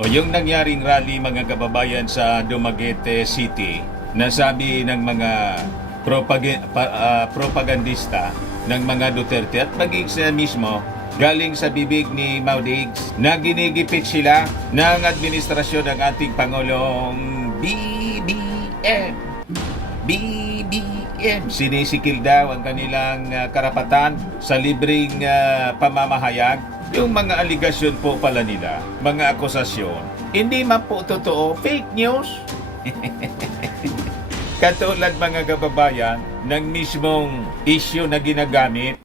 O yung nangyaring rally mga kababayan sa Dumaguete City, nasabi ng mga propagandista ng mga Duterte at maging siya mismo galing sa bibig ni Maudigs na ginigipit sila ng administrasyon ng ating Pangulong BBM. Sinisikil daw ang kanilang karapatan sa libreng pamamahayag. Yung mga aligasyon po pala nila, mga akusasyon, hindi man po totoo, fake news. Katulad mga kababayan ng mismong issue na ginagamit.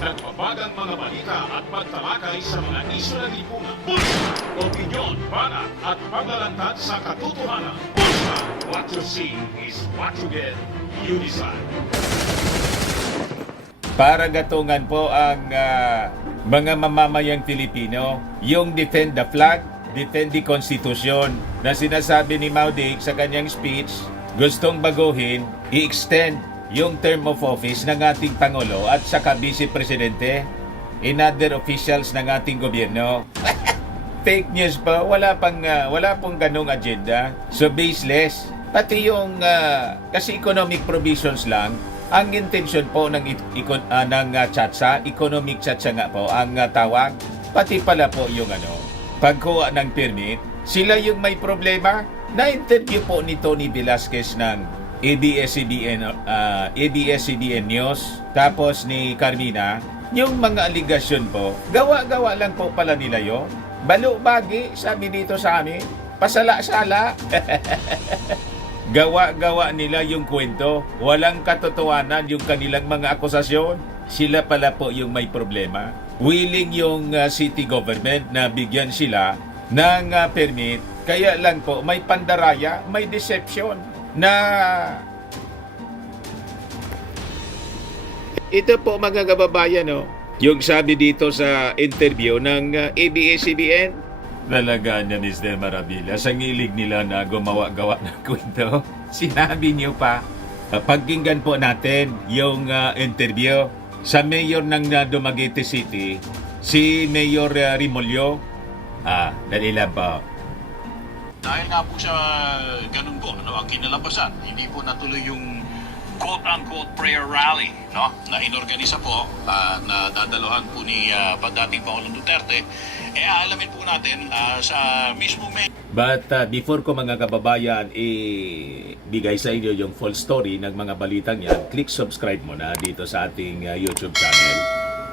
Nagbabagang mga balita at pagtalakay sa mga isyu na lipunan. Pulsa, opinyon, banat at paglalantad sa katotohanan. Pulsa, what you see is what you get. You decide. Para gatungan po ang mga mamamayang Pilipino, yung defend the flag, defend the Constitution na sinasabi ni Maudig sa kanyang speech, gustong baguhin, i-extend yung term of office ng ating Pangulo at saka Vice Presidente and other officials ng ating gobyerno. Fake news pa, wala pong ganong agenda. So baseless. Pati yung kasi economic provisions lang, ang intention po ng CHATSA, economic CHATSA nga po ang tawag, pati pala po yung pagkuha ng permit, sila yung may problema. Na-interview po ni Tony Velasquez ng ABS-CBN News, tapos ni Carmina, yung mga aligasyon po, gawa-gawa lang po pala nila yun. Balo-bagi, sabi dito sa amin, pasala-sala. Gawa-gawa nila yung kwento. Walang katotohanan yung kanilang mga akusasyon. Sila pala po yung may problema. Willing yung city government na bigyan sila ng permit. Kaya lang po may pandaraya, may deception na ito po mga kababayan, yung sabi dito sa interview ng ABS-CBN, talaga niya, Mr. Maravillas, ang hilig nila na gumawa-gawa ng kwento. Sinabi niyo pa, pagkinggan po natin yung interview sa mayor ng Dumaguete City, si Mayor Rimulyo. Dali lang po. Dahil nga po siya ganun po, ang kinalabasan, hindi po natuloy yung quote-unquote prayer rally, na inorganisa po, na dadaluhan po ni dating Pangulong Duterte. Alamin po natin sa mismo But before ko mga kababayan bigay sa inyo yung full story ng mga balitang yan, click subscribe muna dito sa ating YouTube channel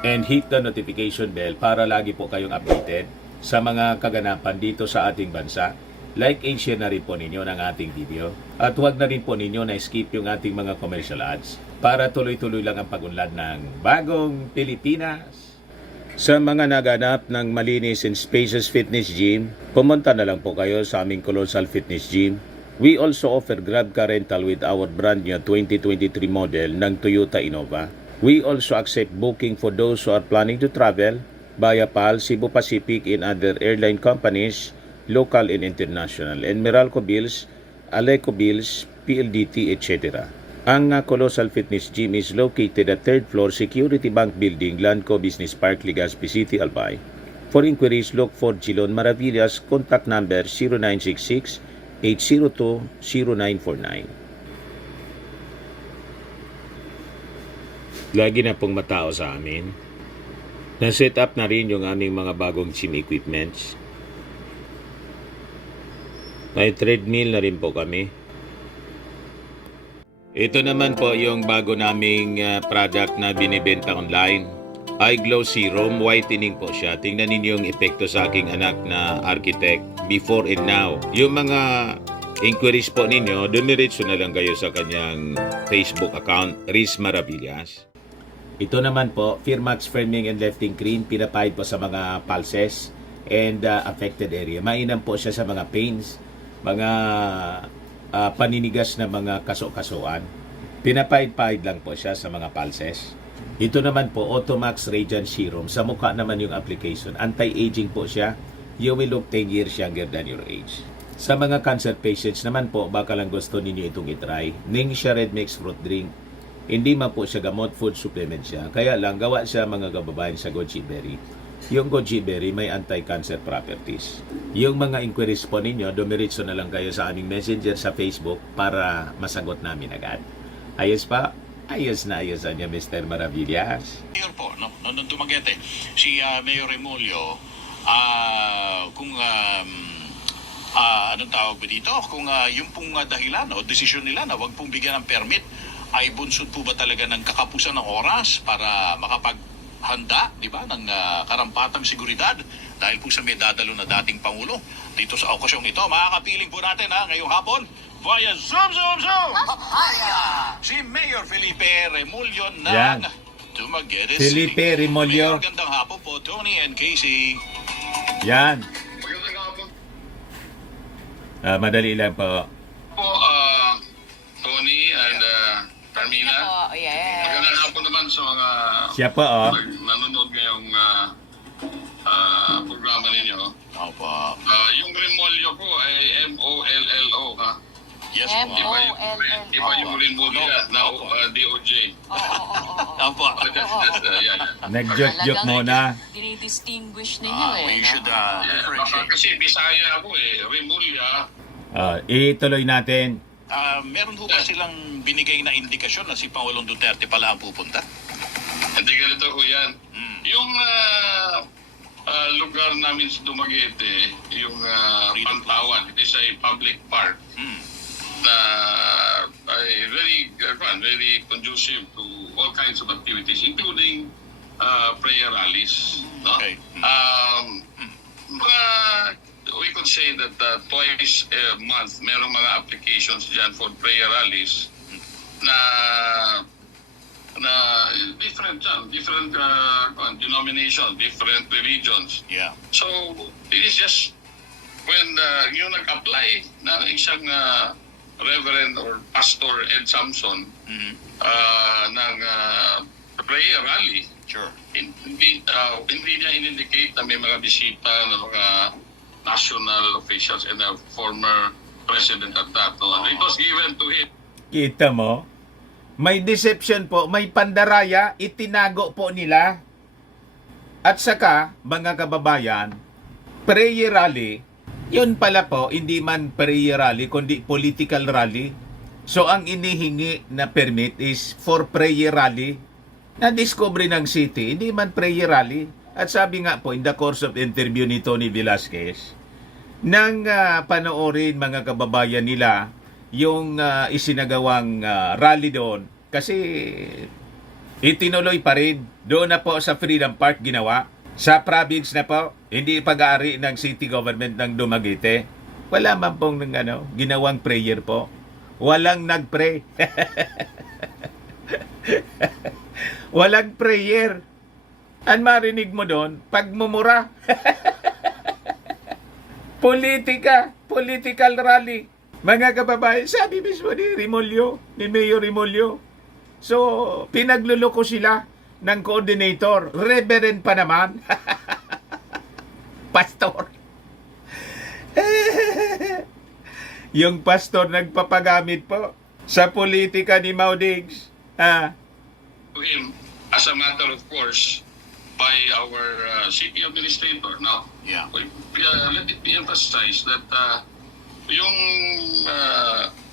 and hit the notification bell para lagi po kayong updated sa mga kaganapan dito sa ating bansa. Like and share na rin po ninyo ng ating video. At huwag na rin po ninyo na skip yung ating mga commercial ads para tuloy-tuloy lang ang pag-unlad ng bagong Pilipinas. Sa mga naganap ng malinis and spacious fitness gym, pumunta na lang po kayo sa aming Colossal Fitness Gym. We also offer Grab car rental with our brand new 2023 model ng Toyota Innova. We also accept booking for those who are planning to travel via PAL, Cebu Pacific and other airline companies, local and international, and Meralco Bills, Aleco Bills, PLDT, etc. Ang Colossal Fitness Gym is located at 3rd floor Security Bank Building, Lanco Business Park, Legazpi City, Albay. For inquiries, look for Gilon Maravillas. Contact number 0966-802-0949. Lagi na pong matao sa amin. Na-set up na rin yung aming mga bagong gym equipments. May treadmill na rin po kami. Ito naman po yung bago naming product na binibenta online. Eye Glow Serum, whitening po siya. Tingnan ninyo yung epekto sa aking anak na architect before and now. Yung mga inquiries po ninyo, dumiretso na lang kayo sa kanyang Facebook account, Riz Maravillas. Ito naman po, Firmax Firming and Lifting Cream, pinapahid po sa mga pulses and affected area. Mainam po siya sa mga pains, mga paninigas na mga kaso-kasuan. Pinapahid-pahid lang po siya sa mga pulses. Ito naman po, Automax Radiant Serum. Sa mukha naman yung application. Anti-aging po siya. You will look 10 years younger than your age. Sa mga cancer patients naman po, baka lang gusto ninyo itong itry. Ningxia Red Mix Fruit Drink. Hindi man po siya gamot, food supplement siya. Kaya lang, gawa siya mga kababayan sa goji berry. yung goji berry may anti-cancer properties. Yung mga inquiries po ninyo, dumiretso na lang kayo sa aming messenger sa Facebook para masagot namin agad. Ayos pa? Ayos na ayos niya, Mr. Maravillas. Mayor po, no? Nandun Dumaguete, si Mayor Remolyo, kung anong tawag ba dito? Kung yung pong dahilan o desisyon nila na wag pong bigyan ng permit, ay bunsod po ba talaga ng kakapusan ng oras para makapaghanda, di ba, ng karampatang seguridad dahil po sa may dadalo na dating Pangulo dito sa okasyong ito. Makakapiling po natin ngayong hapon via Zoom! Si Mayor Felipe Remolyo Yan. ng Dumaguete Felipe City. Remolyo. Mayor, gandang hapon po, Tony and Casey. Yan. Magandang hapon Madali lang po. po, Tony and Carmina. Oh, yes. Magandang hapon naman sa mga Siya po, nanonood ngayong programa ninyo. Opo. Yung Remolyo po ay M-O-L-L-O, ha? Yes po. Iba yung Remolyo na DOJ. Opo. Yeah. Nag-joke-joke muna. Dinidistinguish ninyo We no? should differentiate. Kasi Bisaya ako Remolyo. Ituloy natin. Meron po ba silang binigay na indikasyon na si Pangulong Duterte pala ang pupunta? Hindi ganito ho yan. Yung lugar namin sa Dumaguete, yung Pantawan, it is a public park na ay very conducive to all kinds of activities, including prayer rallies. No? Okay. We could say that twice a month, merong mga applications dyan for prayer rallies na different denominations, different religions. Yeah. So, it is just when yung nag-apply ng isang Reverend or Pastor Ed Samson ng prayer rally, Sure. hindi niya in-indicate na may mga bisita ng mga national officials and a former president at that. No? It was given to him. Kita mo? May deception po, may pandaraya, itinago po nila. At saka, mga kababayan, prayer rally, yun pala po, hindi man prayer rally, kundi political rally. So, ang inihingi na permit is for prayer rally. Na-discover ng city, hindi man prayer rally. At sabi nga po, in the course of interview ni Tony Velasquez, nang panoorin mga kababayan nila yung isinagawang rally doon, kasi itinuloy pa rin. Doon na po sa Freedom Park ginawa. Sa province na po, hindi pag-aari ng city government ng Dumaguete. Wala man pong ginawang prayer po. Walang nag-pray. Walang prayer. Ang marinig mo doon, pagmumura. Political rally. Mga kababayan, sabi mismo ni Remolyo, ni Mayor Remolyo. So, pinagluloko sila ng coordinator. Reverend pa naman. Pastor. Yung pastor nagpapagamit po sa politika ni Maudigs. To him, as a matter of course, by our city administrator. Now, Yeah. let it be emphasized that yung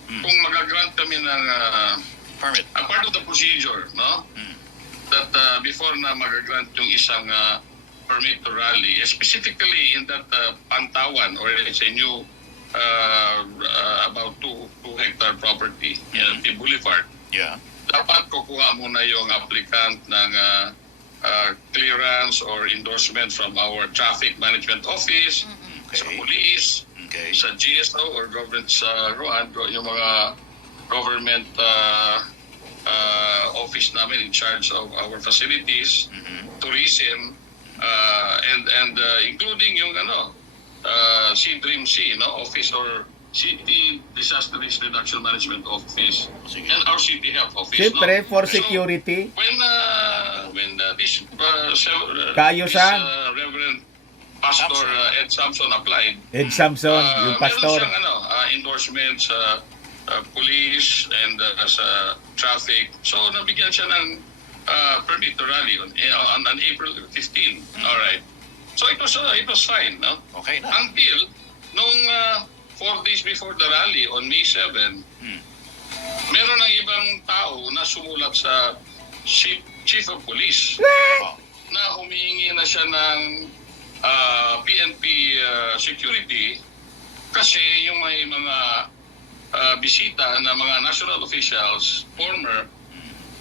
kung magagrant kami ng Permit. a part of the procedure, no? That before na magagrant yung isang permit to rally, specifically in that Pantawan, or it's a new about 2 hectare property in Boulevard, Yeah. dapat kukuha muna yung applicant ng clearance or endorsement from our traffic management office, sa Okay. police, Okay. sa GSO or government sa ROAN, yung mga government office namin in charge of our facilities, tourism, and including yung CDRIMC, office or City Disaster Risk Reduction Management Office, Sige. and our City Health Office. Siyempre, for So, security. when this Kaayusan. Reverend Pastor Ed Samson applied, Ed Samson, yung pastor. meron siyang endorsements sa police and sa traffic. So nabigyan siya ng permit to rally on April 15. Alright. So it was fine, no? Okay na. Until nung 4 days before the rally on May 7, meron ng ibang tao na sumulat sa Chief of Police Oh. na humihingi na siya ng PNP security kasi yung may mga bisita na mga national officials, former,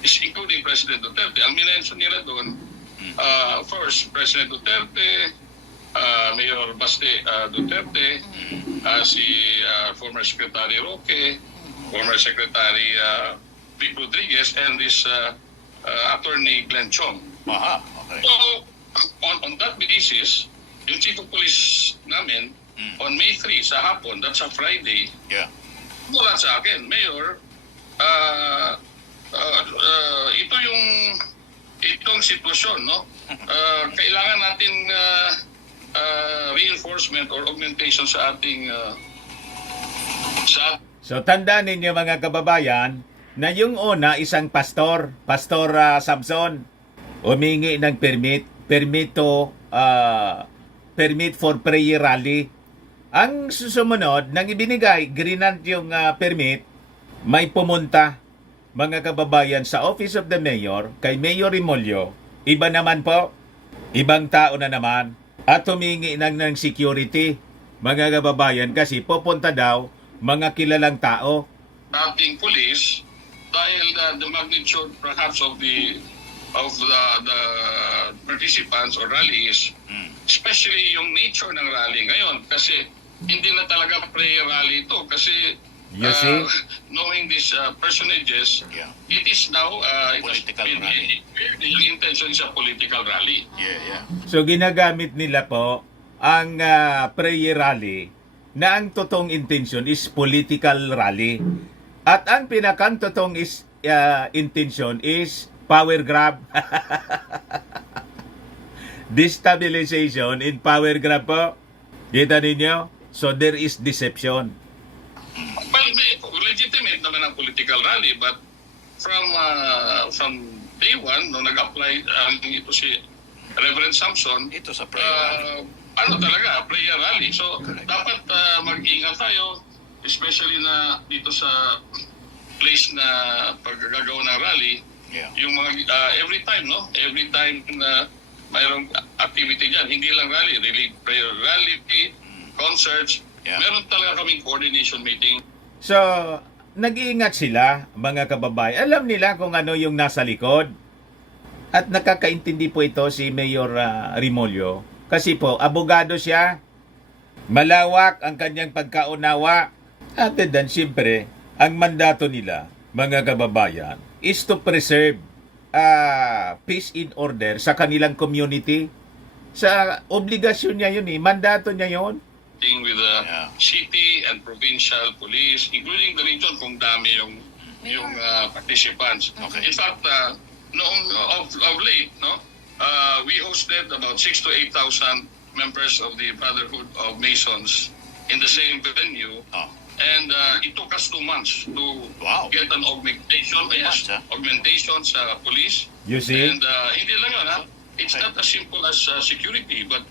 is including President Duterte. Ang minention nila doon, first, President Duterte, Mayor Baste Duterte, si former Secretary Roque, former Secretary Vic Rodriguez, and this Attorney Glenn Chong. Aha, okay. So, on that basis, yung Chief of Police namin, on May 3 sa hapon, that's a Friday, Yeah. mula sa akin, Mayor, itong sitwasyon, no? Kailangan natin reinforcement or augmentation sa ating So tandaan ninyo mga kababayan na yung una isang pastor, Pastor Samson, humingi ng permit for prayer rally. Ang susunod nang ibinigay, grinant yung permit, may pumunta mga kababayan sa Office of the Mayor, kay Mayor Remolyo, iba naman po, ibang tao na naman, at humingi ng security, mga kababayan, kasi pupunta daw mga kilalang tao. ating police dahil the magnitude perhaps of the participants or rallies, especially yung nature ng rally ngayon, kasi hindi na talaga prayer rally ito kasi You see? knowing these personages, Yeah. it is now Political it has been- rally. the intention is a political rally. Yeah. So ginagamit nila po ang prayer rally na ang totoong intention is political rally. At ang pinakang totoong intention is power grab. Destabilization in power grab po. Kita ninyo? So there is deception. Well, legitimate naman ang political rally, but from day one, nung nag-apply ito si Reverend Samson, Ito sa prayer rally. talaga, prayer rally. So, Correct. dapat mag-ingat tayo, especially na dito sa place na paggagawa ng rally, Yeah. yung mga, every time na mayroong activity dyan, hindi lang rally, really prayer rally, concerts, Yeah. meron talaga kaming coordination meeting. So, nag-iingat sila, mga kababayan. Alam nila kung ano yung nasa likod. At nakakaintindi po ito si Mayor Remolyo. Kasi po, abogado siya. Malawak ang kanyang pagkaunawa. At then, siyempre, ang mandato nila, mga kababayan, is to preserve peace in order sa kanilang community. Sa obligasyon niya yun mandato niya yun. With the Yeah. city and provincial police, including the region kung dami yung participants. Okay. In fact, noong of late, no, we hosted about 6,000 to 8,000 members of the Brotherhood of Masons in the same venue. Oh. And it took us 2 months to Wow. get an augmentation, months, ah. augmentation sa police. You see? And hindi lang yun, ha? It's not as simple as security, but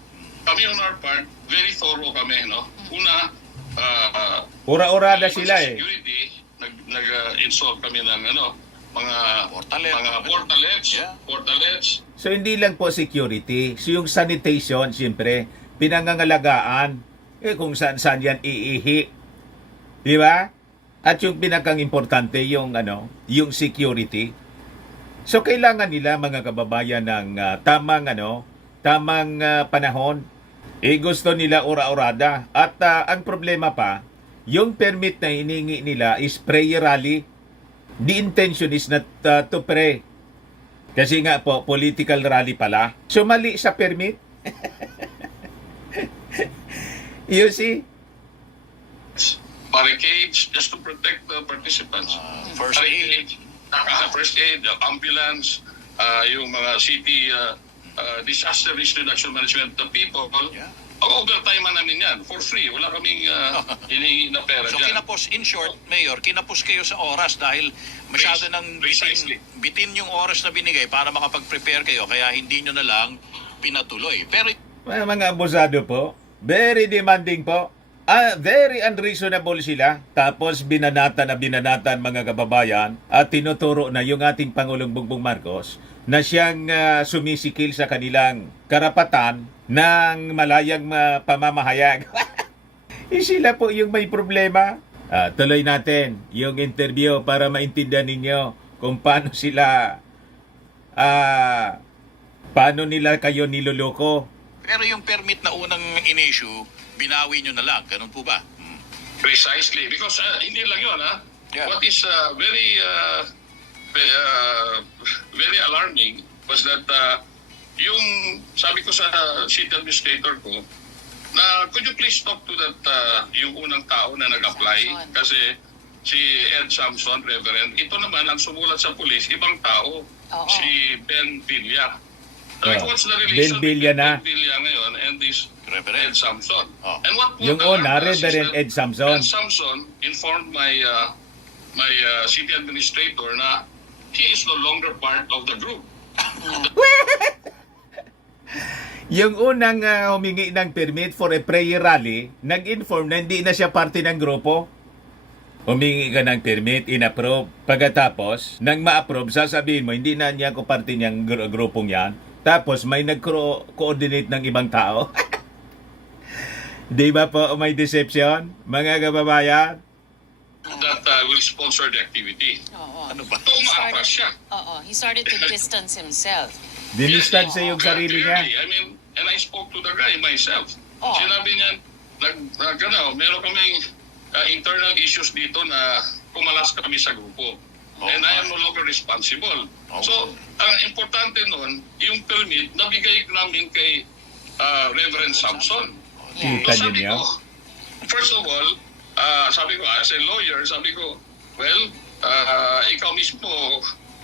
kami on our part, very thorough kami, no? Una, Ura-urada sila security, nag-install kami ng mga portalets, Yeah. portalets. So hindi lang po security, so yung sanitation, siyempre, pinangangalagaan, kung saan-saan yan iihi. Di ba? At yung pinakang importante, yung security. So kailangan nila, mga kababayan, ng tamang panahon. Gusto nila ura-urada. At ang problema pa, yung permit na hiningi nila is prayer rally. The intention is not to pray. Kasi nga po, political rally pala. So, mali sa permit. You see? Barricades just to protect the participants. First aid. First aid, ambulance, yung mga city disaster risk reduction management people. Yeah. Overtime namin yan, for free. Wala kaming hinihingi na pera So dyan. kinapos, in short, Mayor, kinapos kayo sa oras dahil masyado nang Precisely. bitin yung oras na binigay para makapag-prepare kayo kaya hindi nyo na lang pinatuloy. Pero Mga abusado po. Very demanding po. Very unreasonable sila. Tapos binanatan mga kababayan at tinuturo na yung ating Pangulong Bongbong Marcos na siyang sumisikil sa kanilang karapatan ng malayang pamamahayag. Sila po yung may problema. Tuloy natin yung interview para maintindihan ninyo kung paano sila paano nila kayo niloloko. Pero yung permit na unang in-issue, binawi nyo na lang. Ganun po ba? Precisely. Because hindi lang yun, ha? Yeah. What is very alarming was that yung sabi ko sa city administrator ko, na could you please talk to that yung unang tao na nag-apply Samson. kasi si Ed Samson, Reverend, ito naman ang sumulat sa pulis, ibang tao, Oo. si Ben Villa. What's the Ben relation Villa between na. Ben Villa ngayon and this Reverend. Ed Samson? Oh. And what Yung alarmed una, us is Reverend that Ed Samson. Ed Samson informed my city administrator na he is no longer part of the group. Yung unang humingi ng permit for a prayer rally, nag-inform na hindi na siya parte ng grupo. Humingi ka ng permit, in-approve. Pagkatapos, nang ma-approve, sasabihin mo, hindi na niya ako parte niyang grupong yan. Tapos, may nag-coordinate ng ibang tao. Di ba po may deception, mga kababayan? That will sponsor the activity. Oo. Ano ba? So, umaatras siya. Oo. He started to distance himself. Dinistance sa yung sarili niya. Clearly, I mean, and I spoke to the guy myself. Oh. Sinabi niya, meron kaming internal issues dito na kumalas kami sa grupo. Oh. And I am no longer responsible. Oh. So, ang importante nun, yung permit, nabigay namin kay Reverend Samson. Yeah. Kita So, sabi niyo? ko, first of all, sabi ko, as a lawyer, sabi ko, well, ikaw mismo,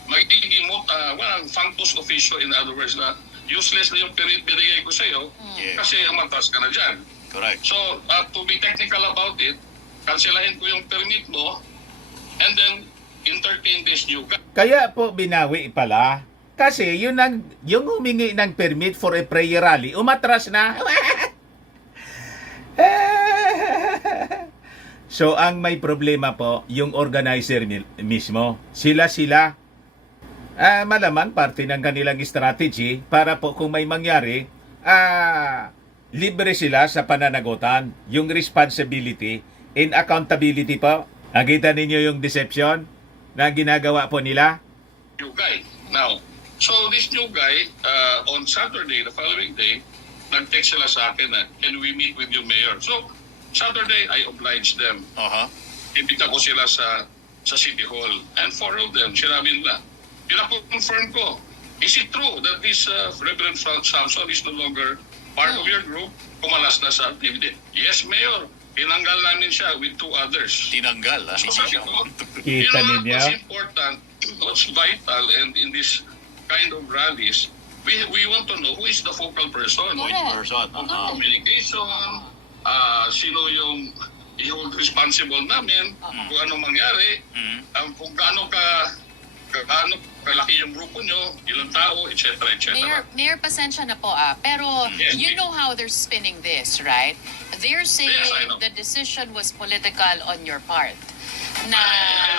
magiging mo, walang functus officio, in other words, na useless na yung permit binigay ko sa iyo Yeah. kasi amatras ka na dyan. Correct. So, to be technical about it, kanselahin ko yung permit mo and then entertain this new guy. Kaya po binawi pala. Kasi yung humingi ng permit for a prayer rally, umatras na. So, ang may problema po, yung organizer mismo. Sila. Malamang parte ng kanilang strategy para po kung may mangyari, libre sila sa pananagutan. Yung responsibility and accountability po. Nakita ninyo yung deception na ginagawa po nila? New guy. Now, so this new guy, on Saturday, the following day, nag-text sila sa akin na, can we meet with you, Mayor? So, Saturday, I obliged them. Aha. Ibita ko sila sa City Hall. And four of them, sinabi nila, pinakonfirm ko, is it true that this Reverend Samson is no longer part of your group? Kumalas na sa activity. Yes, Mayor. Tinanggal namin siya with two others. Tinanggal, ha? So sabi ko, Kita ninyo? what's important, what's vital, and in this kind of rallies, we want to know who is the focal person. Point person. Aha. Communication, sino yung responsible namin, kung ano mangyari, kung gaano kalaki yung grupo nyo, ilang tao, etc. Mayor, pasensya na po pero Yes, you please. know how they're spinning this, right? They're saying Yes, I know. the decision was political on your part. Na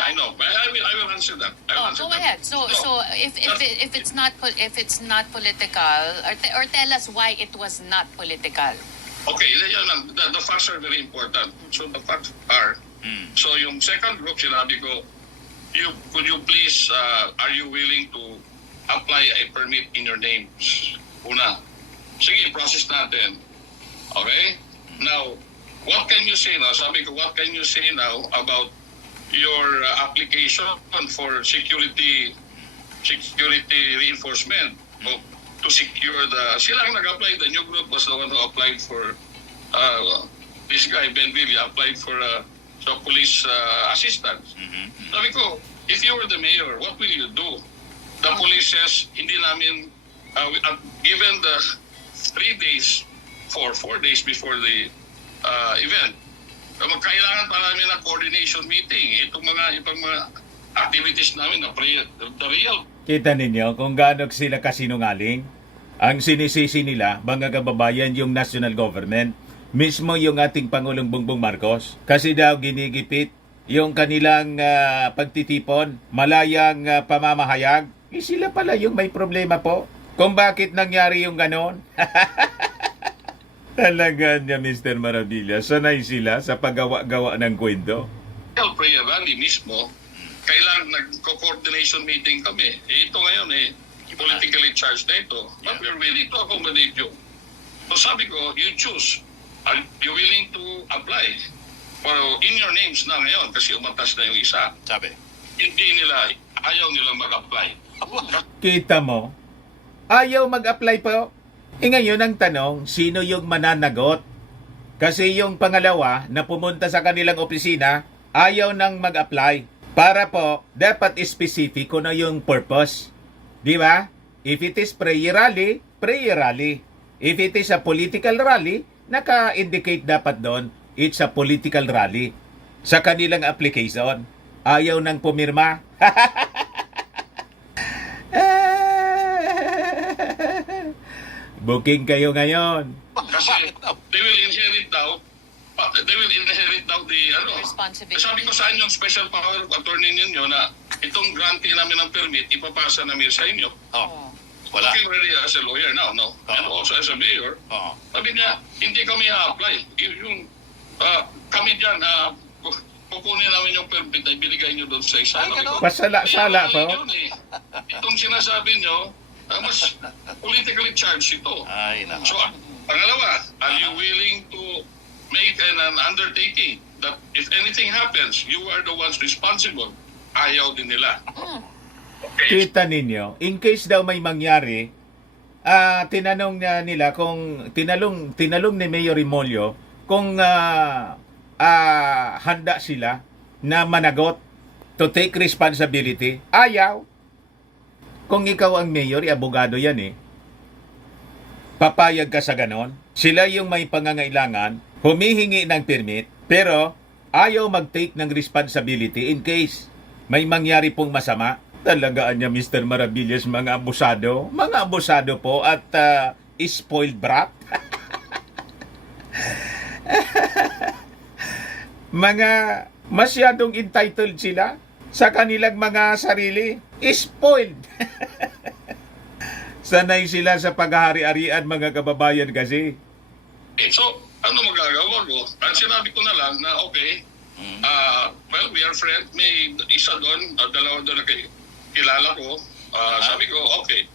I know, but I will answer that. I will answer go that. ahead. So if it's not political, or tell us why it was not political. Okay, yan lang. The facts are very important. So the facts are, so yung second group, sinabi ko, could you please, are you willing to apply a permit in your names? Una. Sige, process natin. Okay? Now, what can you say now? Sabi ko, what can you say now about your application for security reinforcement to secure sila ang nag-apply, the new group was the one who applied for this guy, Ben Villa, applied for police assistance. Sabi ko, if you were the mayor, what will you do? The police says, hindi namin, given the 4 days before the event, magkailangan pa namin ng coordination meeting. Itong ibang mga activities namin, the real Kita ninyo kung gaano sila kasinungaling? Ang sinisisi nila, mga kababayan, yung national government, mismo yung ating Pangulong Bongbong Marcos. Kasi daw ginigipit yung kanilang pagtitipon, malayang pamamahayag. Sila pala yung may problema po. Kung bakit nangyari yung ganon. Talaga niya, Mr. Maravilla. Sanay sila sa paggawa-gawa ng kwento. Prayer Rally mismo, kailangan nagko-coordination meeting kami. Ito ngayon politically charged na ito. But we're willing to accommodate you. So sabi ko, you choose. Are you willing to apply? For in your names na ngayon kasi umatas na yung isa. Sabi. Hindi nila, ayaw nilang mag-apply. Kita mo, ayaw mag-apply po. Ngayon ang tanong, sino yung mananagot? Kasi yung pangalawa na pumunta sa kanilang opisina, ayaw nang mag-apply. Para po, dapat specific na yung purpose. Di ba? If it is prayer rally, prayer rally. If it is a political rally, naka-indicate dapat doon, it's a political rally. Sa kanilang application, ayaw nang pumirma. Booking kayo ngayon. Kasi they will inherit now the Responsibility. Sabi ko sa inyo, special power of attorney ninyo na itong grantee namin ng permit, ipapasa namin sa inyo. Oh. Wala. Working already as a lawyer now, no? And also as a mayor. Oo. Sabi niya, hindi kami a-apply. Kami dyan, kukunin namin yung permit na ibigay nyo doon sa isa. Ay, ganun. Pasala-sala po. Itong sinasabi nyo, mas politically charged ito. Ay, So, pangalawa, are you willing to make an undertaking that if anything happens, you are the ones responsible? Ayaw din nila. Okay. Kita ninyo, in case daw may mangyari, tinanong nila kung, tinalong ni Mayor Remolyo kung handa sila na managot to take responsibility. Ayaw. Kung ikaw ang mayor, abogado yan papayag ka sa ganon. Sila yung may pangangailangan, humihingi ng permit, pero ayaw mag-take ng responsibility in case may mangyari pong masama. Talagaan niya, Mr. Maravillas, mga abusado. Mga abusado po at spoiled brat. Mga masyadong entitled sila sa kanilang mga sarili. Spoiled. Sanay sila sa paghahari-arian, mga kababayan kasi. So, ano magagawa ko? Ang sinabi ko na lang na okay, well, we are friends. May isa doon, dalawa doon na kilala ko. Sabi ko, okay,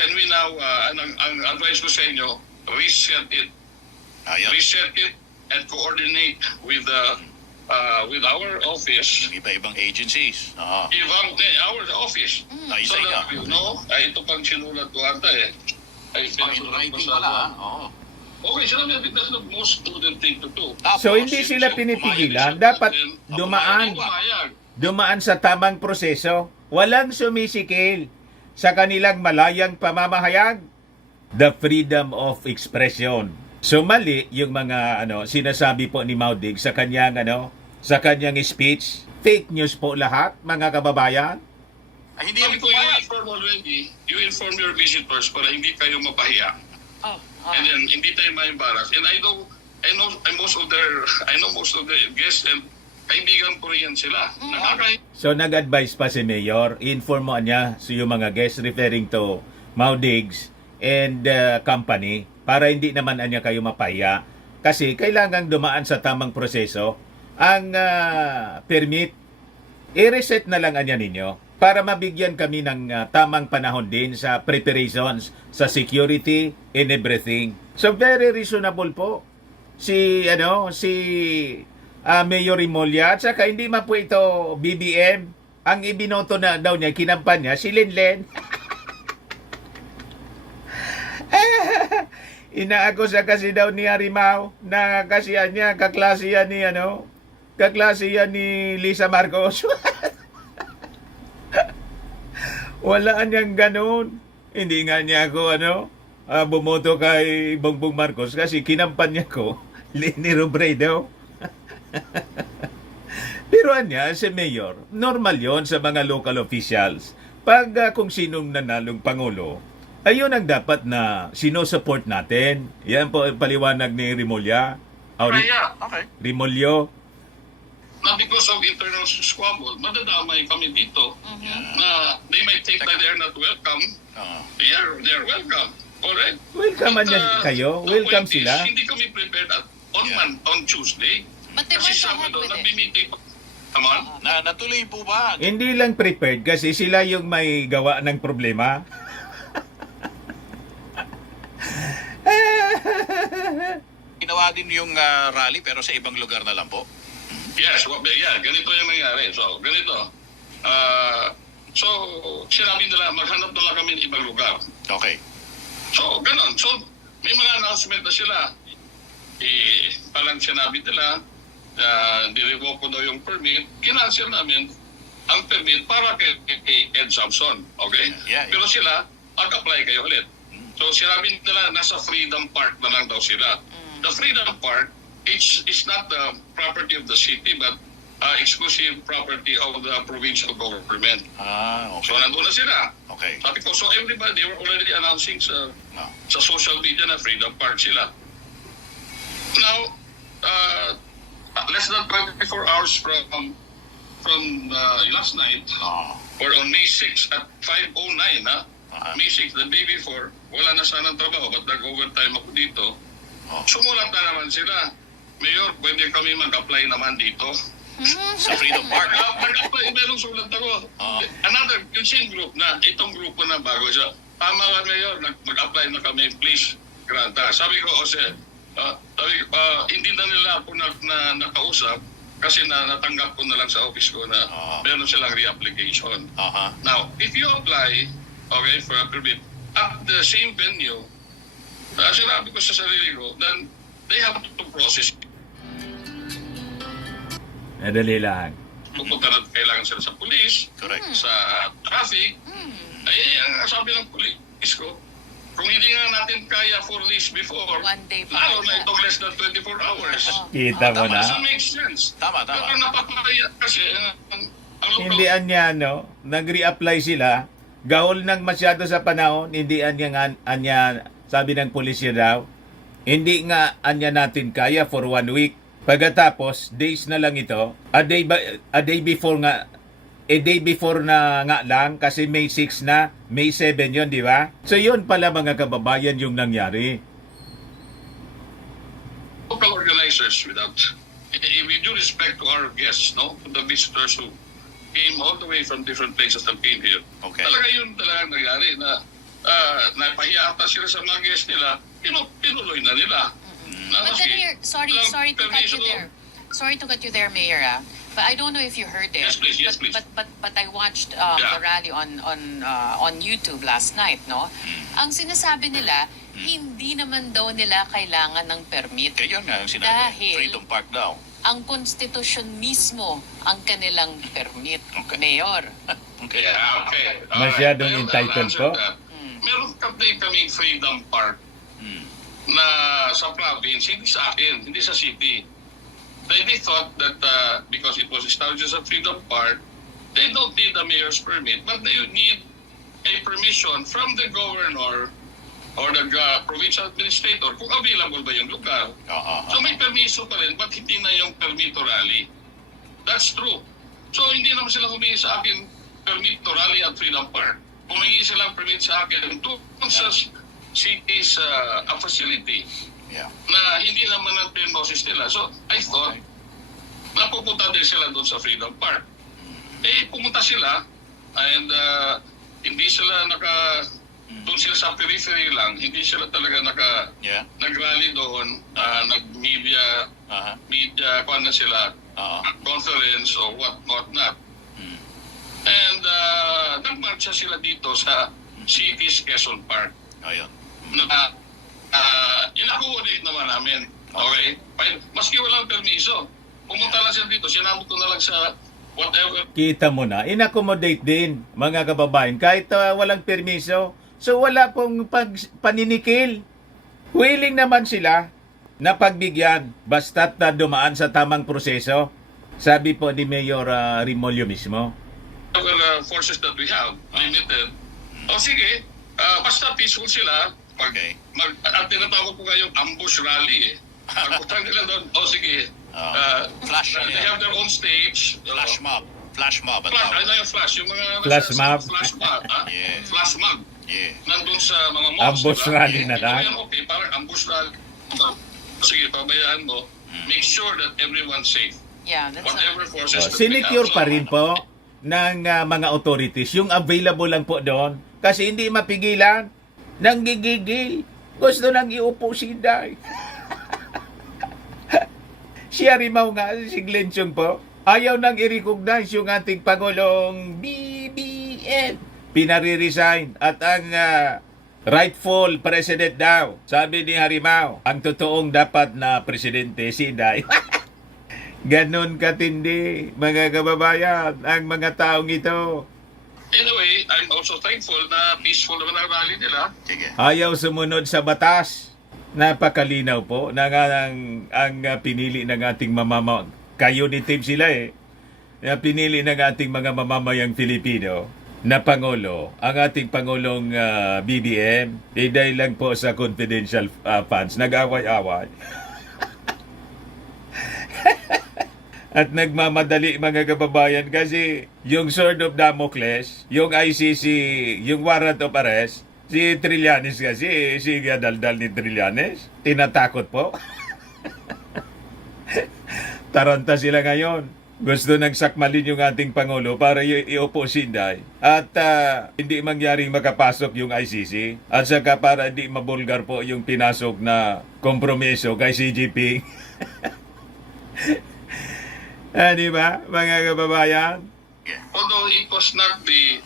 can we now, ang advice ko sa inyo, reset it. Reset it and coordinate with our office. Yung iba-ibang agencies. Our office. Isa So that you know, ito pang sinulat ko ata ay pinasulat ko sa... Okay, sinabi natin that's the most prudent thing to do. So, hindi sila pinipigilan. Dapat dumaan sa tamang proseso. Walang sumisikil sa kanilang malayang pamamahayag. The freedom of expression. So, mali yung mga sinasabi po ni Maudig sa kanyang sa kanyang speech. Fake news po lahat, mga kababayan. Ay, hindi Sabi ko, you inform your visitors para hindi kayo mapahiya. And then hindi tayo ma-embarrass. And I know most of the guests and kaibigan ko rin sila. So nag-advise pa si Mayor, inform mo niya sa yung mga guests referring to Maudigs and company para hindi naman niya kayo mapahiya. Kasi kailangan dumaan sa tamang proseso ang permit. I-reset na lang niya ninyo para mabigyan kami ng tamang panahon din sa preparations, sa security and everything. So very reasonable po si Mayor Remulla, at saka hindi man po ito BBM. Ang ibinoto na daw niya, kinampanya, si Lenlen. Inaakusa kasi daw ni Harimau na kasiyan niya, kaklase yan ni Lisa Marcos. Wala niyang ganun. Hindi nga niya ako bumoto kay Bongbong Marcos kasi kinampanya ko Leni Robredo. Pero anya, si Mayor, normal yon sa mga local officials. Pag kung sinong nanalong Pangulo, Ayun ang dapat na sinusupport natin. Yan po ang paliwanag ni Rimulya. Okay. Rimulyo. Na because of internal squabble, madadamay kami dito na they might think that they're not welcome. They're welcome. Alright? Welcome But, man kayo. the Welcome point is, sila. hindi kami prepared on Tuesday. But they Kasi went ahead Sabado, with it. nagbi-meeting. Come on. Natuloy po ba? Hindi lang prepared kasi sila yung may gawa ng problema. Ginawa din yung rally pero sa ibang lugar na lang po. Yes, ganito yung nangyari. So, ganito. So, sinabi nila, maghanap na lang kami ng ibang lugar. Okay. So, ganun. So, may mga announcement na sila. Parang sinabi nila, nirevoke ko daw yung permit, kinancel namin ang permit para kay Ed Samson. Okay? Yeah. Pero sila, mag-apply kayo ulit. So, sinabi nila, nasa Freedom Park na lang daw sila. The Freedom Park, it's not the property of the city, but exclusive property of the provincial government. Okay. So, nandun na sila. Okay. Sabi ko, so everybody, they were already announcing sa social media na Freedom Park sila. Now, less than 24 hours from last night, or on May 6 at 5:09, May 6, the day before, wala na sanang trabaho, but nag-overtime ako dito. Sumulat na naman sila. Mayor, pwede kami mag-apply naman dito. Sa Freedom Park. Mag-apply, merong sulat ako. Another, yung same group na, itong grupo na bago siya. Tama ka, Mayor, mag-apply na kami, please, granta. Sabi ko, hindi na nila ako nakausap kasi natanggap ko na lang sa office ko na meron silang re-application. Now, if you apply, okay, for a permit, at the same venue, sinabi ko sa sarili ko, then they have to process. Madali lang. Pupunta na kailangan sila sa police, Correct. sa traffic. Ang sabi ng police ko, kung hindi nga natin kaya for this before, 1 day pa. lalo na itong less than 24 hours. Kita mo na. Doesn't make sense. Tama. Pero napapalaya kasi ang Hindi anya, no? Nag-reapply sila. Gahol nang masyado sa panahon. Hindi anya, sabi ng pulisya daw, hindi nga anya natin kaya for 1 week. Pagkatapos, days na lang ito. A day before na nga lang kasi May 6 na, May 7 yon, di ba? So yun pala mga kababayan yung nangyari. local organizers without, with due respect to our guests, no, the visitors who came all the way from different places that came here. Okay. Talaga yun talaga nangyari na napahiya ata sila sa mga guests nila, pinuloy na nila. But then here, sorry to cut you there. Sorry to cut you there, Mayor. But I don't know if you heard it. Yes, please. Yes, please. But I watched the rally on YouTube last night, no? Ang sinasabi nila, hindi naman daw nila kailangan ng permit. Kaya yun nga ang sinabi. Dahil- Freedom Park daw. Ang konstitusyon mismo ang kanilang permit, Mayor. Okay. Yeah, okay. Masyadong I'll entitled answer po. that. Meron kaming Freedom Park na sa province, hindi sa akin, hindi sa city. They thought that because it was established as a Freedom Park, they don't need the mayor's permit, but they need a permission from the governor or the provincial administrator kung available ba yung lugar. So may permiso pa rin, but hindi na yung permit to rally. That's true. So hindi naman sila humingi sa akin permit to rally at Freedom Park. Humingi sila permit sa akin doon sa city's facility Yeah. na hindi naman ang prognosis nila. So I thought, napupunta din sila doon sa Freedom Park. Pumunta sila and hindi sila doon sila sa periphery lang, hindi sila talaga Yeah. nag-rally doon, nag-media, kuha na sila, conference or what not. And nagmarcha sila dito sa city's Quezon Park Ayun. na in-accommodate naman namin. Okay? Maski walang permiso, pumunta lang sila dito, sinabot ko na lang sa whatever. Kita mo na, in-accommodate din mga kababayan kahit walang permiso. So wala pong paninikil. Willing naman sila na pagbigyan basta't dumaan sa tamang proseso. Sabi po ni Mayor Rimulyo mismo. Forces that we have, limited. O sige, Basta peaceful sila. Okay. At tinatawag ko ngayong ambush rally eh. Pagpunta nila doon, sige. Flash, They have their own stage. Flash mob. Flash mob. Flash, ano yung flash? Yung mga Flash mob? Flash mob, Yeah. Flash mob. Yeah. Nandun sa mga malls. Ambush diba? rally na Ito lang. yan, okay, parang ambush rally. Sige, pabayaan mo. Make sure that everyone's safe. Yeah, that's Whatever forces. that we Sinecure have. pa rin po ng mga authorities yung available lang po doon kasi hindi mapigilan, nanggigigil, gusto nang iupo si Inday. Si Harimaw nga, si Glenn Chong po, ayaw nang i-recognize yung ating Pangulong BBM. Pinare-resign at ang rightful president daw. Sabi ni Harimaw, ang totoong dapat na presidente si Inday. Ganon katindi, mga kababayan, ang mga taong ito. Anyway, I'm also thankful na peaceful naman ang rally nila. Sige. Ayaw sumunod sa batas. Napakalinaw po na ang pinili ng ating Ka-unitive sila eh. Na pinili ng ating mga mamamayang Filipino na Pangulo, ang ating Pangulong BBM, dahil lang po sa confidential funds, nag-away-away. At nagmamadali mga kababayan kasi yung Sword of Damocles, yung ICC, yung warrant of arrest, si Trillanes kasi, si daldal ni Trillanes, tinatakot po. Taranta sila ngayon. Gusto nang sakmalin yung ating Pangulo para iupo si Inday. At hindi mangyaring makapasok yung ICC. At saka para hindi mabulgar po yung pinasok na kompromiso kay Xi Jinping. Di ba, mga kababayan? Although it was not the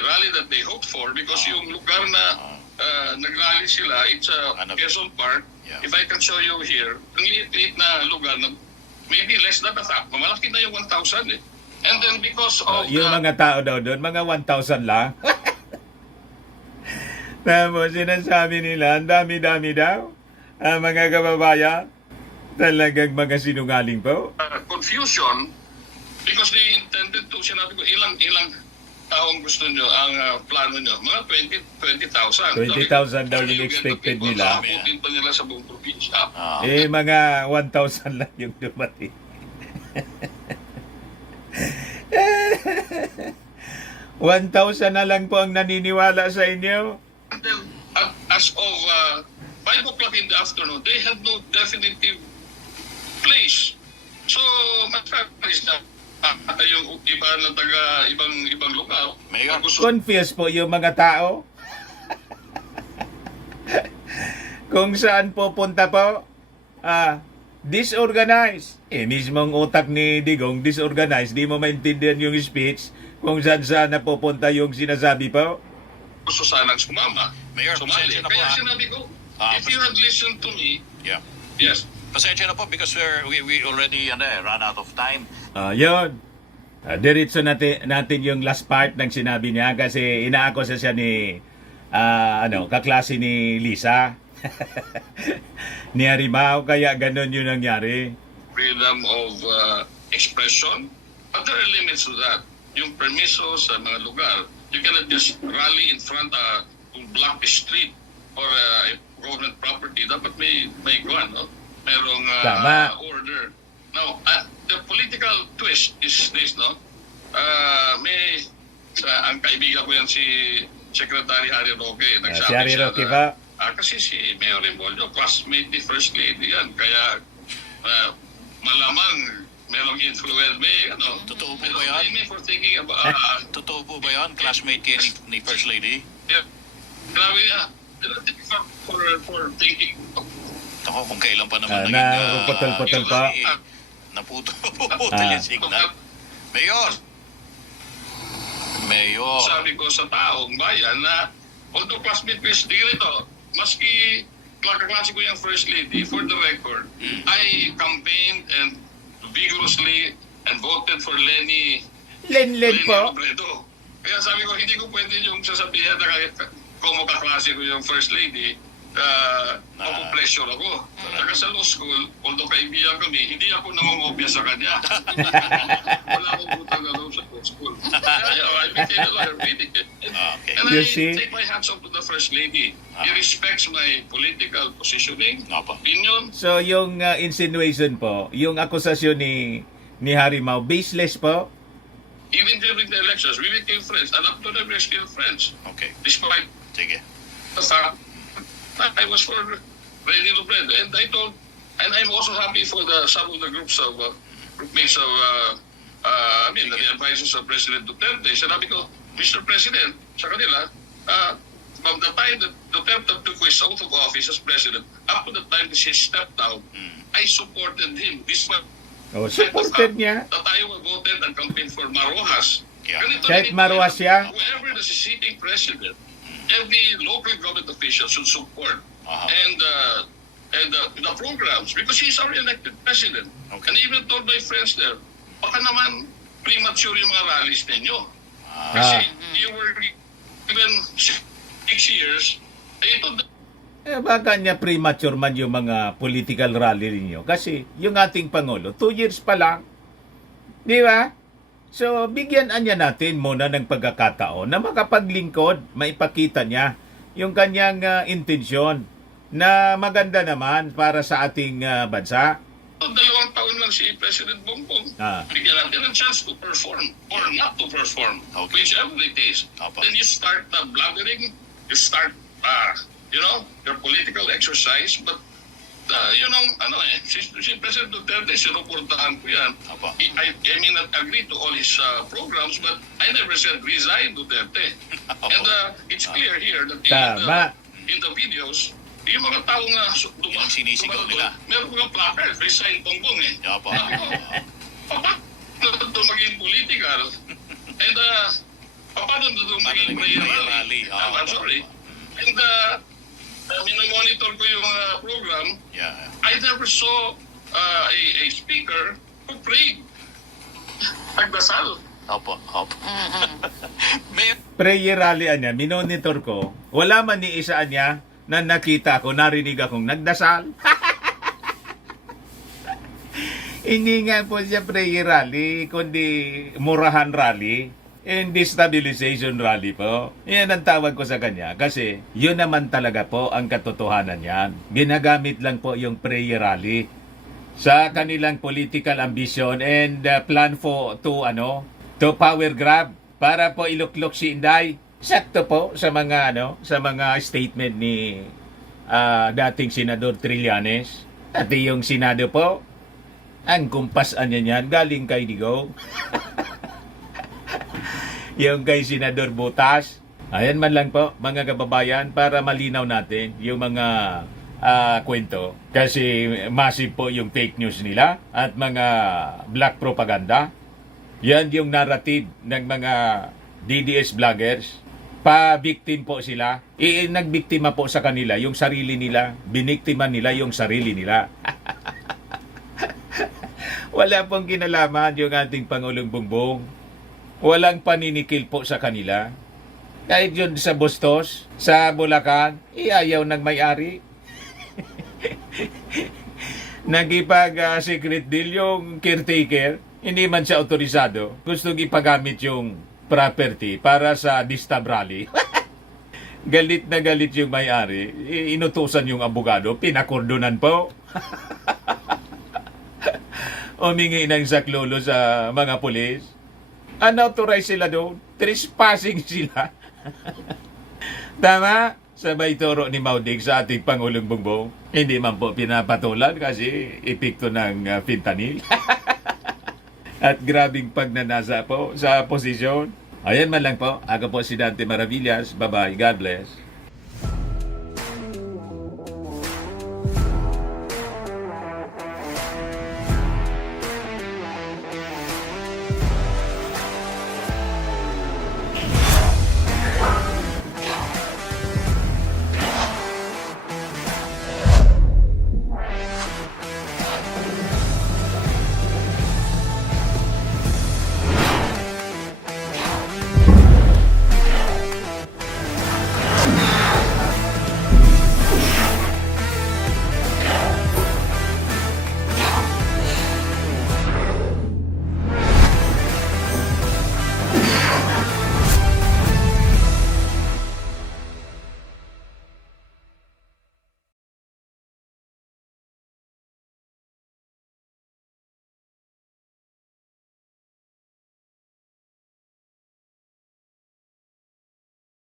rally that they hoped for because yung lugar na nagrally sila, it's Quezon Park. Yeah. If I can show you here, ang liit-liit na lugar na maybe less than malaki na yung 1,000 eh. And then because of Yung mga tao daw doon, mga 1,000 lang. Tapos sinasabi nila, ang dami-dami daw. Mga kababayan, talagang mga sinungaling po. confusion because they intended to, sinabi ko, ilang taong gusto nyo, ang plano nyo, mga 20,000. 20,000 daw yung expected nila. Sabutin pa nila sa buong probinsya. Mga 1,000 lang yung dumating. $1,000 na lang po ang naniniwala sa inyo. And then, as of 5 o'clock in the afternoon, they had no definitive place. So, mas na yung iba na taga ibang lugar. Mayor. Confused po yung mga tao. Kung saan pupunta po, disorganized. Mismong utak ni Digong, disorganized. Di mo maintindihan yung speech kung saan napupunta yung sinasabi po. Gusto sanang sumama. Mayor, Sumali. pasensya na po, Kaya ha? sinabi ko, if you had listened to me, Yeah. yes, Pasensya na po because we already run out of time. Yun. Diretso natin yung last part ng sinabi niya kasi inaakusa siya ni kaklase ni Lisa. Ni Harimaw, kaya ganun yung nangyari. freedom of expression, but there are limits to that. Yung permiso sa mga lugar, you cannot just rally in front to block the street or government property. Dapat may kuwan, no? Merong Tama. order. Now, the political twist is this, no? Ang kaibigan ko yan si Secretary Harry Roque. Si Harry Roque ba? Kasi si Mayor Rebollo, classmate ni First Lady yan. Kaya malamang merong influence. Totoo po ba yan? May for thinking about... Totoo po ba yan? Classmate kayo ni First Lady? yeah. Grabe nga. For thinking. Ako, kung kailan pa naman napuputol-putol pa. Naputol yung signal. Mayor! Sabi ko sa taong bayan na although classmate First Lady ito, maski kaklase ko yung First Lady, for the record, I campaigned and vigorously and voted for Lenny Len-len po. Robredo. Kaya sabi ko, hindi ko pwede yung sasabihan na kahit kung kaklase ko yung First Lady, mapupressure ako. Saka sa law school, although kaibigan kami, hindi ako nangongopya sa kanya. Wala akong butang na law sa law school. I became a lawyer. Okay. And You I see? take my hats off to the First Lady. He respects my political positioning, Opo. opinion. So yung insinuation po, yung akusasyon ni Harry Mau, baseless po? Even during the elections, we became friends. And up to now, we're still friends. Okay. Despite Sige. the fact that I was for Rene Robredo. And I told, and I'm also happy for some of the groups of, groupmates of, the advisors of President Duterte. Sinabi ko, Mr. President, sa kanila, from the time that Duterte took his oath of office as president, up to the time that he stepped down, I supported him. This was Oh, supported niya. that I voted and campaigned for Marojas. Yeah. Kahit Marojas siya? Whoever is sitting president, every local government official should support and the programs because he's our elected president. Okay. And even told my friends there, baka naman premature yung mga rallies ninyo. Kasi you were given 6 years, ito Baka niya premature man yung mga political rally ninyo. Kasi yung ating Pangulo, 2 years pa lang. Di ba? So, bigyan niya natin muna ng pagkakataon na makapaglingkod, maipakita niya yung kanyang intensyon na maganda naman para sa ating bansa. 2 taon lang si President Bongbong. Bigyan natin ng chance to perform or not to perform, Okay. whichever it is. Opo. Then you start blathering, you start, your political exercise, but, si President Duterte, sinuportahan ko yan. Opo. I may not agree to all his programs, but I never said resign Duterte. And it's clear here that Tama. in the videos, yung mga tao nga Yun ang sinisigaw nila. meron mga placards, resign Bongbong eh. Opo. Paano ito maging political? And paano ito maging prayer rally? I'm sorry. And minomonitor ko yung program. Yeah. I never saw a speaker who prayed. Nagdasal. Opo. Opo. May Prayer rally niya, minonitor ko, wala man ni isa niya na nakita ko, narinig akong nagdasal. Hindi nga po siya prayer rally, kundi murahan rally and destabilization rally po. Yan ang tawag ko sa kanya kasi yun naman talaga po ang katotohanan yan. Ginagamit lang po yung prayer rally sa kanilang political ambition and plan to power grab para po iluklok si Inday. Sakto po sa mga statement ni dating Senador Trillanes. At yung Senado po, ang kumpasan niya niyan galing kay Digo. Yung kay Senador Botas. Ayan man lang po mga kababayan para malinaw natin yung mga kwento. Kasi massive po yung fake news nila at mga black propaganda. Yan yung narrative ng mga DDS vloggers. Pa-victim po sila. Nagbiktima po sa kanila yung sarili nila. Biniktima nila yung sarili nila. Wala pong kinalaman yung ating Pangulong Bongbong. Walang paninikil po sa kanila. Kahit yun sa Bustos, sa Bulacan, ayaw ng may-ari. Nagipag-secret deal yung caretaker. Hindi man siya autorisado. Gusto ipagamit yung property para sa distab rally. Galit na galit yung may-ari. Inutusan yung abogado. Pinakordonan po. Humingi ng saklolo sa mga pulis. Unauthorized sila doon. Trespassing sila. Tama? Sabay turo ni Maudig sa ating Pangulong Bongbong. Hindi man po pinapatulan kasi epekto ng fentanyl. At grabing pagnanasa po sa posisyon. Ayan man lang po. Ako po si Dante Maravillas. Bye-bye. God bless.